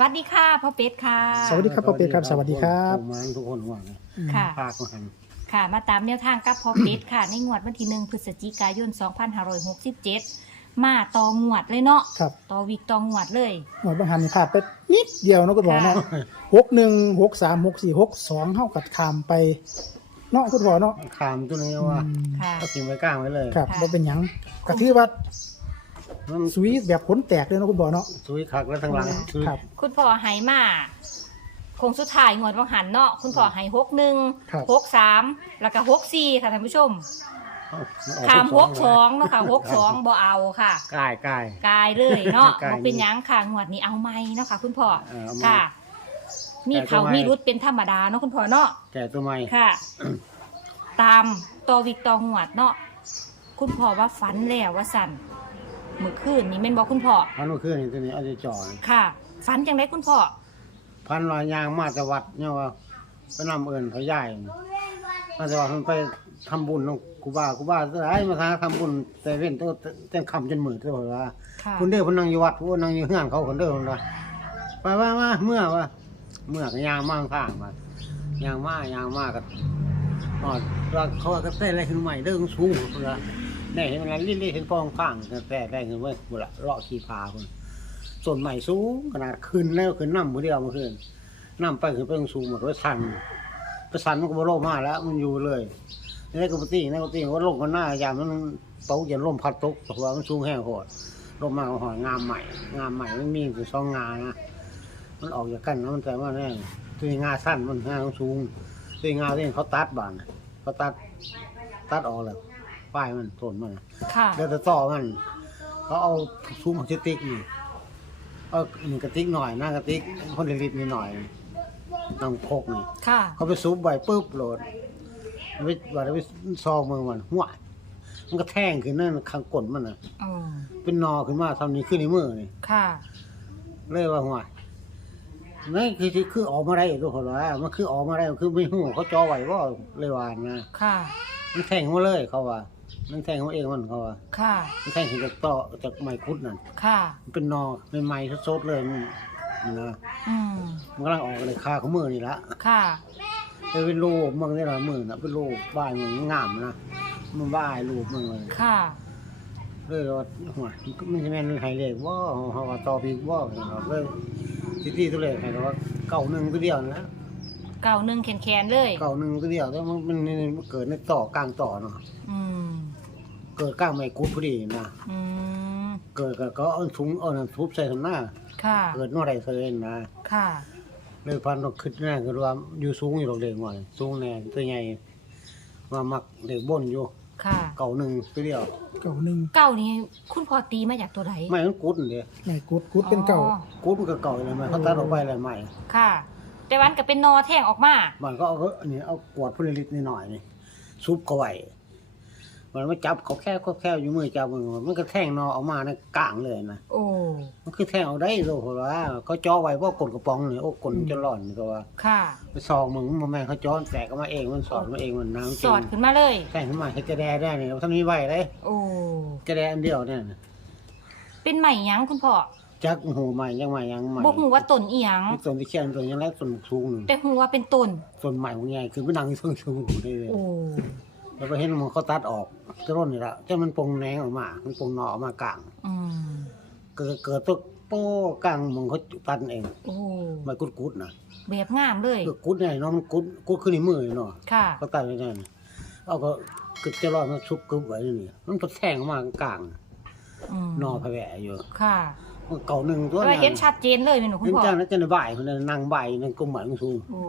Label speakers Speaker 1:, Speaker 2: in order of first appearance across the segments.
Speaker 1: วัสดีค่ะพ่อเป็ดค่ะ
Speaker 2: สวัสดีครับพ่อเป็ดครับสวัสดีครับ
Speaker 3: ทุกนทุกคนว่าไง
Speaker 1: ค่ะ
Speaker 3: ภาคของหัน
Speaker 1: ค่ะ มาตามแนวทางกับพ่อเป็ดค่ะ ในงวดวันที่หนึ่งพฤศจิกายน 2567 มาต่องวดเลยเนาะ
Speaker 2: ครับ
Speaker 1: ต่อวิกต่องวดเลย
Speaker 2: หมวดบางหันนี่พลาดไปนิดเดียวเนาะคุณพ่อเนาะหกหนึ่งหกสามหกสี่หกสองเท่ากับคามไปเนาะคุณพ่อเนาะ
Speaker 3: ขามตัวนี้ว่า
Speaker 2: อืม
Speaker 1: ค่ะ
Speaker 3: ก็กินไว้ก้างไว้เลย
Speaker 2: ครับ
Speaker 1: ค่ะ
Speaker 2: ว่าเป็นหยังกระทือว่า
Speaker 3: มัน
Speaker 2: สวีทแบบขนแตกเลยเนาะคุณพ่อเนาะ
Speaker 3: ซุยคักแล้วทั้งหลังซุย
Speaker 2: ครับ
Speaker 1: คุณพ่อไหมาคงสุดท้ายงวดวังหันเนาะคุณพ่อไหหกหนึ่ง
Speaker 2: ครับ
Speaker 1: หกสามแล้วก็หกสี่ค่ะท่านผู้ชม
Speaker 3: เอาเอ
Speaker 1: ขามหกสอง
Speaker 3: ไว้
Speaker 1: เนาะค่ะหกสองบ่เอาค่ะ
Speaker 3: กายกาย
Speaker 1: กายเลยเนาะ
Speaker 3: กาย
Speaker 1: บ่เป็นหยังค่ะงวดนี้เอาไหมเนาะค่ะ คุณพ่อ
Speaker 3: เออเอาไหม
Speaker 1: ค่ะ มี
Speaker 3: แต่
Speaker 1: เขา
Speaker 3: ทำไม
Speaker 1: มีรุดเป็นธรรมดาเนาะคุณพ่อเนาะ
Speaker 3: แก่ตัวใหม่
Speaker 1: ค่ะ ตามตอวิกตองวดเนาะคุณพ่อว่าฝันแล้วว่าสั่นเมื่อคืนนี้แม่นบอกคุณพ่อ
Speaker 3: พันเมื่อคืนนี่ตัวนี้เอาใจจ่อนี่
Speaker 1: ค่ะฝันจังไดคุณพ่อ
Speaker 3: พันลอยยางมาแต่วัดเนี่ยว่าไปนำเอิญเขาใหญ่มาแต่ว่ามันไปทำบุญน้องกูบ้ากูบ้าไอ้มาทาทำบุญแต่เว้นตัวเต้นคำจนมือตัวว่า
Speaker 1: ค่ะ
Speaker 3: คุณเด้อเพนนังอยู่วัดผู้นังอยู่เฮือนเขาคนเด้อคนละไปว่ามาเมื่อว่าเมื่อก็ยางมาข้างมายางมายางมากันอ๋อเราเขาก็เต้นอะไรขึ้นใหม่เด้อสูงคนละ แน่เห็นมันลิ้นลิ้นเห็นฟองข้างแต่ได้เงินไว้บุละเลาะขี้พาคนส่วนใหม่สูงขนาดขึ้นแล้วขึ้นน้ำมือเดียวมาขึ้นน้ำไปขึ้นไปสูงหมดว่าชันไปสันมันก็บ่โลมาแล้ว มันอยู่เลยนี่ก็ปกตินี่ก็ปกติว่าลงกันหน้ายามมันตกยันลมพัดตกเพราะว่ามันสูงแห้งโหดลงมาหอยงามใหม่ งามใหม่มันมีอยู่สองงานะมันออกจากกันนะมันแต่ว่าแน่ตัวงาสั้นมันงาสูงตัวงาที่เขาตัดบานเขาตัดตัดออกแล้ว ป้ายมันต้นมันน่ะ
Speaker 1: ค่ะ
Speaker 3: แล้วแต่ต่อมัน เขาเอาซุ้มของเจติกนี่เอาหนึ่งกระติกหน่อยหน้ากระติกคนละลิตรนิดหน่อยน้ำโคกนี่
Speaker 1: ค่ะ
Speaker 3: เขาไปซุปใบปุ๊บโหลดวิว่าไปซองมือมันหัวมันก็แท่งขึ้นนั่นข้างก้นมันน่ะ
Speaker 1: อืม
Speaker 3: เป็นนอขึ้นมาทำนี้ขึ้นในมือนี่
Speaker 1: ค่ะ
Speaker 3: เลยว่าหัวนั่นคือคือออกมาได้ทุกคนว่ามันคือออกมาได้มันคือไม่หูเขาจอไหวว่าเลยว่านะ
Speaker 1: ค่ะ
Speaker 3: มันแทงมาเลยเขาว่า มันแทงเขาเองมันเขาว่า
Speaker 1: ค่ะ
Speaker 3: มันแทงถึงจากต่อจากไม้คุดนั่น
Speaker 1: ค่ะ
Speaker 3: มันเป็นนอเป็นไม้สดๆเลยมันนี่นะ
Speaker 1: อืม
Speaker 3: มันกำลังออกเลยคาเขามือนี่ละ
Speaker 1: ค่ะ
Speaker 3: เลยเป็นรูปมึงนี่ละมือนะเป็นรูปบ้านมึงงามนะมันบ้ายรูปมึงเลย
Speaker 1: ค่ะ
Speaker 3: เลยว่าหัวมันจะแม่นไฮเลกว่าเขาว่าต่อพีว่าเลยที่ที่ตัวเลขให้เราว่าเก่าหนึ่งตัวเดียวนั่นแหล้ว
Speaker 1: เก่าหนึ่งแขนๆเลย
Speaker 3: เก่าหนึ่งตัวเดียวแต่มันมันมันเกิดในต่อกลางต่อเนาะ
Speaker 1: อืม
Speaker 3: เกิดกลางไม้กุดพอดีนะ
Speaker 1: อืม
Speaker 3: เกิดก็ก็เอาถุงเอาน้ำทุบใส่ทำหน้า
Speaker 1: ค่ะ
Speaker 3: เกิดนอไรเคยนะ
Speaker 1: ค่ะ
Speaker 3: เลยพันต้องขึ้นแน่คือว่าอยู่สูงอยู่ดอกเด็กหน่อยสูงแน่ตัวใหญ่มามักเด็กบ่นอยู่
Speaker 1: ค่ะ
Speaker 3: เก่าหนึ่งตัวเดียว
Speaker 2: เก่าหนึ่ง
Speaker 1: เก่านี้คุณพ่อตีมาจากตัวไหน
Speaker 3: ไม่มันกุดนี่
Speaker 2: ไม่กุดกุดเป็นเก่า
Speaker 1: อ๋อ
Speaker 3: กุดมันก็เก่าเลยไหมเขาตัดออกไปเลยใหม่
Speaker 1: ค่ะ แต่วันก็เป็นนอแท่งออกมา
Speaker 3: มันก็เอาอันนี้เอากวดพลิลิตรนิดหน่อยนี่ซุปเขาไว้ มันมาจับเขาแค่เขาแค่อยู่มือจับมือมันก็แทงนอออกมาในกลางเลยนะ
Speaker 1: โอ้
Speaker 3: มันคือแทงเอาได้โลเพราะว่าเขาจ่อไว้เพราะกดกระป๋องนี่โอ้กดมันจะร้อนนี่ก็ว่า
Speaker 1: ค่ะ
Speaker 3: ไปซองมึงมันแม่นเขาจ้อนแตกออกมาเองมันสอนมาเองมันน้ำ
Speaker 1: สอดขึ้นมาเลย
Speaker 3: แทงขึ้นมาเฮ็ดกระแดได้นี่ทำนี้ไว้เลย
Speaker 1: โอ้
Speaker 3: กระแดอันเดียวเนี่ย
Speaker 1: เป็นใหม่หยังคุณพ่อ
Speaker 3: จักหูใหม่ยังใหม่ยังใหม่
Speaker 1: บ่ฮู้ว่าต้นอีหยัง
Speaker 3: ต้นที่เขียนต้นยังแรกต้นสูงหนึ่ง
Speaker 1: แต่ฮู้ว่าเป็นต้น
Speaker 3: ต้นใหม่ของใหญ่คือไปนั่งอยู่สูงสูงได้เลย
Speaker 1: โอ้
Speaker 3: แล้วไปเห็นมันเขาตัดออกจะร่นนี่ละจะมันปงแหนงออกมา มันปงหนอออกมากลาง
Speaker 1: อืม
Speaker 3: เกิดเกิดตัวโป้กลางมึงเขาตัดเอง
Speaker 1: โอ้
Speaker 3: ไม่กุดกุดๆนะ
Speaker 1: แบบงามเลย
Speaker 3: เออกุดเนี่ยเนาะมันกุดกุดขึ้นในมือเนาะ
Speaker 1: ค่ะ
Speaker 3: เขาตัดไว้ได้นะเอาก็กึดจะรอดมันชุบกึบไว้นี่มันก็แทงออกมากลาง
Speaker 1: อืม
Speaker 3: นอพะแหวะอยู่
Speaker 1: ค่ะ
Speaker 3: มันเก่าหนึ่งตัว
Speaker 1: แต่ว่าเห็นชัดเจนเลยแม่นบ่คุณ
Speaker 3: เห็น
Speaker 1: พ่อ
Speaker 3: จ้างแล้วจะในบ่ายคนนั้นนั่งบ่ายนั่งกุมหมายมันสูง
Speaker 1: โอ้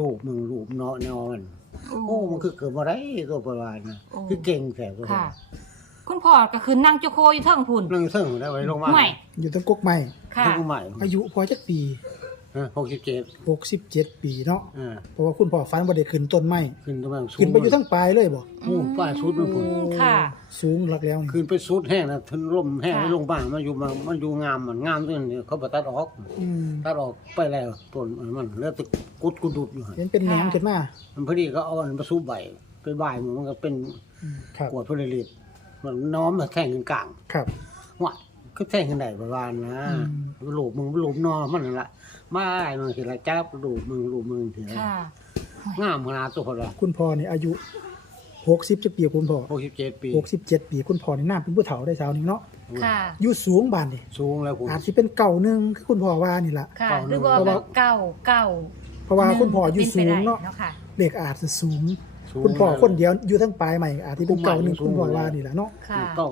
Speaker 3: รูปหนึ่งรูปเนาะแนวมัน
Speaker 1: โอ้
Speaker 3: โอ้มันคือเกิดมาได้ตัวประมาณนะ
Speaker 1: โอ้
Speaker 3: คือเก่งแสบตัว
Speaker 1: ค่ะ คุณพ่อก็คือนั่งโจโคอยู่เทิงพุ่น
Speaker 3: นั่งเสื่องได้ไว้ลงมา
Speaker 1: ห่วย
Speaker 2: อยู่ตั้งกกใหม่
Speaker 1: ค่ะ
Speaker 3: ทุกใหม่
Speaker 2: อายุพอจักปี
Speaker 3: หกสิบเจ็ด
Speaker 2: หกสิบเจ็ดปีเนาะ
Speaker 3: อ่า
Speaker 2: เพราะว่าคุณพ่อฝันว่าได้ขึ้นต้นไม้
Speaker 3: ขึ้นตัวมันสูง
Speaker 2: ขึ้นไปอยู่ทั้งปลายเลยบ่
Speaker 3: โอ้ป้าชุดมันพุ่น
Speaker 1: อืมค่ะ
Speaker 2: สูงหลักแล้วนี่
Speaker 3: ขึ้นไปสุดแห้งนะทนลมแห้ง
Speaker 1: ค่ะ
Speaker 3: ให้ลงบ้านมันอยู่มามันอยู่งามมันงามตัวนี้เขาไปตัดออก
Speaker 2: อืม
Speaker 3: ตัดออกไปแล้วต้นมันเหลือแต่กุดกุดดุดอยู่หั่น
Speaker 2: เห็นเป็นแหนมขึ้นมา
Speaker 3: มันพอดีก็เอาอันมาสู้ใบไปบ่ายมันก็เป็น
Speaker 2: อืมครับ
Speaker 3: กวดพลิลิตมันน้อมมาแข่งกันกลาง
Speaker 2: ครับ
Speaker 3: ว่าคือแท่งกันได้ประมาณนะหลูบมึงหลูบนอมันนั่นละ มาไอ้มึงสิละจับหลูบมึงหลูบมึงสิละ
Speaker 1: ค่ะ
Speaker 3: งามขนาดตัวคนละ
Speaker 2: คุณพ่อนี่อายุหกสิบจะปีคุณพ่อ
Speaker 3: หกสิบเจ็ดปี
Speaker 2: หกสิบเจ็ดปีคุณพ่อนี่น่าเป็นผู้เฒ่าได้สาวนึงเนาะ
Speaker 1: ค่ะ
Speaker 2: อยู่สูงบานนี่
Speaker 3: สูงแล้วคุณ
Speaker 2: อาจจะเป็นเก่าหนึ่งคือคุณพ่อว่านี่ละ
Speaker 1: ค่ะ
Speaker 3: เก่า
Speaker 1: หรือว่า
Speaker 2: เพราะ
Speaker 1: แบ
Speaker 2: ว่า
Speaker 1: บเก่าเก่า
Speaker 2: เพราะว่าคุณพ่ออยู่สูงเนาะ
Speaker 1: ป็ไปได้ค่ะ
Speaker 2: เด็กอาจจะสูง
Speaker 3: สูง
Speaker 2: คุณพ่อคนเดียวอยู่ทั้งปลายใหม่อาจจะเป็นเก่าหนึ่งคุณพ่อว่านี่แหละเนาะ
Speaker 1: ค่ะ
Speaker 3: ก็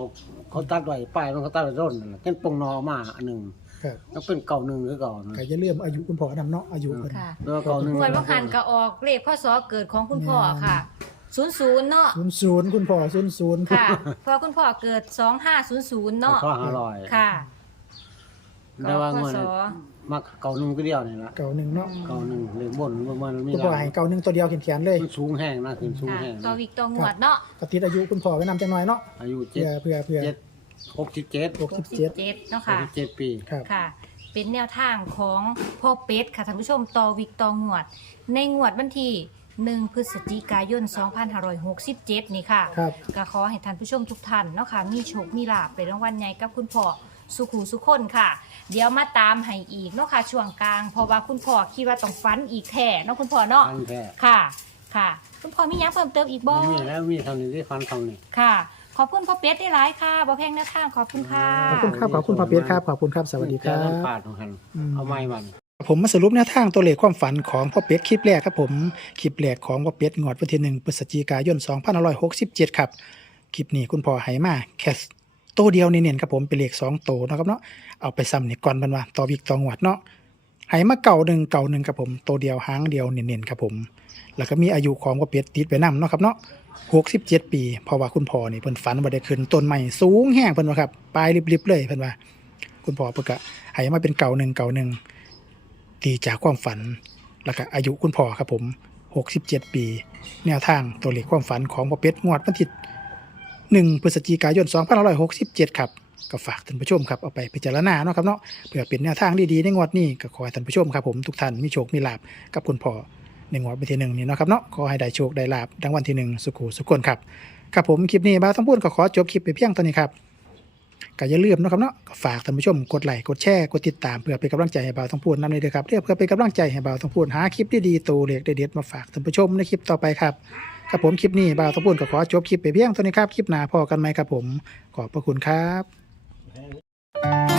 Speaker 3: เขาตัดไว้ป้ายมันเขาตัดไว้ร่นนั่นแหละเป็นปงนอมาอันหนึ่ง
Speaker 2: ครับ
Speaker 3: แล้วเป็นเก่าหนึ่งหรือเก่านะ
Speaker 2: ก็จะเริ่มอายุคุณพ่อนำเนาะอายุเพิ่น
Speaker 1: ค่ะ
Speaker 3: แล้วเก่าหนึ่ง
Speaker 1: งวดว่าคันก็ออกเลขข้อสอเกิดของคุณพ่อค่ะศูนย์ศูนย์เนาะ
Speaker 2: ศูนย์ศูนย์คุณพ่อศูนย์ศูนย์
Speaker 1: ค่ะเพราะคุณพ่อเกิดสองห้าศูนย์ศูนย์เนาะ
Speaker 3: ข้อห้าร้อย
Speaker 1: ค่ะ
Speaker 3: แต่ว่า
Speaker 1: ข้
Speaker 3: ง
Speaker 1: อ
Speaker 3: วด
Speaker 1: ส
Speaker 3: นี้
Speaker 1: อ
Speaker 3: มาเก่าหนึ่งก็เดียวนี่ละ
Speaker 2: เก่าหนึ่งเนาะ
Speaker 3: เก่าหนึ่งเลยบนมันมันมี
Speaker 2: คุณพ่อให้เก่าหนึ่งตัวเดียวเขียนๆเลย
Speaker 3: มันสูงแห้งนะขึ้นสูง
Speaker 1: ค่ะ
Speaker 3: แห้ง
Speaker 1: ต่อ
Speaker 3: นะ
Speaker 1: วิกต่องวดเนาะ
Speaker 2: ก็ติดอายุคุณพ่อไว้นำจังหน่อยเนาะ
Speaker 3: อายุเจ็
Speaker 2: เพื่อ
Speaker 3: ด
Speaker 2: เพื่อเพื่อ
Speaker 3: เจ็ด หกสิบเจ็ด
Speaker 2: หกสิบเจ็ด
Speaker 1: เจ็ดเนาะ
Speaker 3: หก
Speaker 1: ค่ะ
Speaker 3: สิบเจ็ดปี
Speaker 2: ครับ
Speaker 1: ค่ะ เป็นแนวทางของพ่อเป็ดค่ะท่านผู้ชมต่อวิกต่องวด ในงวดวันที่ 1 พฤศจิกายน 2567 นี่ค่ะ
Speaker 2: ครับ
Speaker 1: ก็ขอให้ท่านผู้ชมทุกท่านเนาะค่ะ มีโชค มีลาภเป็นรางวัลใหญ่กับคุณพ่อสุขูสุขคนค่ะ เดี๋ยวมาตามให้อีกเนาะค่ะ ช่วงกลาง เพราะว่าคุณพ่อคิดว่าต้องฟันอีกแท่เนาะคุณพ่อเนาะ
Speaker 3: ฟันแท้
Speaker 1: ค่ะ ค่ะ คุณพ่อมีหยังเพิ่มเติมอีกบ่
Speaker 3: ไม่มีแล้วมีเท่านี้ที่ฟันเท่านี้
Speaker 1: ค่ะ ขอบคุณพ่อเป็ดได้หลายค่ะบ่แพงแนวทางขอบคุณค่ะ
Speaker 2: ขอบคุณครับขอบคุณพ่อเพชรครับขอบคุณครับสวัสดีครั
Speaker 3: เจ้า
Speaker 2: บ
Speaker 3: ปาดของหัน
Speaker 2: อืม
Speaker 3: เอาไม้มัน
Speaker 2: ผมมาสรุปแนวทางตัวเลขความฝันของพ่อเป็ดคลิปแรกครับผม คลิปแรกของพ่อเป็ดงวดวันที่หนึ่งพฤศจิกายน 2567 ครับ คลิปนี้คุณพ่อให้มาแค่ตัวเดียวเน้นๆครับผมเป็นเลข2ตัวเนาะครับเนาะเอาไปซ้ำนี่ก่อนบันว่าต่อวิกต่องวดเนาะ ให้มาเก่าหนึ่งเก่าหนึ่งครับผม ตัวเดียวหางเดียวเน้นๆครับผม แล้วก็มีอายุของพ่อเป็ดติดไปนำเนาะครับเนาะ67ปีเพราะว่าคุณพ่อนี่เพิ่นฝันว่าได้ขึ้นต้นใหม่สูงแห้งเพิ่นว่าครับปลายริบๆเลยเพิ่นว่า คุณพ่อเพิ่นก็ให้มาเป็นเก่าหนึ่งเก่าหนึ่งตีจากความฝัน แล้วก็อายุคุณพ่อครับผม67ปี แนวทางตัวเลขความฝันของพ่อเป็ดงวดวันที่1พฤศจิกายน2567ครับ ก็ฝากท่านผู้ชมครับเอาไปพิจารณาเนาะครับเนาะเพื่อเป็นแนวทางดีๆในงวดนี้ก็ขอให้ท่านผู้ชมครับผมทุกท่านมีโชคมีลาบกับคุณพ่อในงวดวันที่หนึ่งนี้เนาะครับเนาะขอให้ได้โชคได้ลาบดังวันที่หนึ่งสุขุสุขคนครับครับผมคลิปนี้บ้าวต้งพูดก็ขอจบคลิปไปเพียงเท่านี้ครับก็อย่าลืมนะครับเนาะก็ฝากท่านผู้ชมกดไลค์กดแชร์กดติดตามเพื่อเป็นกำลังใจให้บ่าวต้องพูดนำเลยเด้อครับเพื่อเป็นกำลังใจให้บ่าวต้องพูดหาคลิปดีๆตัวเล็กเด็ดๆมาฝากท่านผู้ชมในคลิปต่อไปครับครับผมคลิปนี้บ่าวต้องพูดก็ขอจบคลิปไปเพียงเท่านี้ครับคลิปหน้าพอกันไหมครับผมขอบพระคุณครับ thank you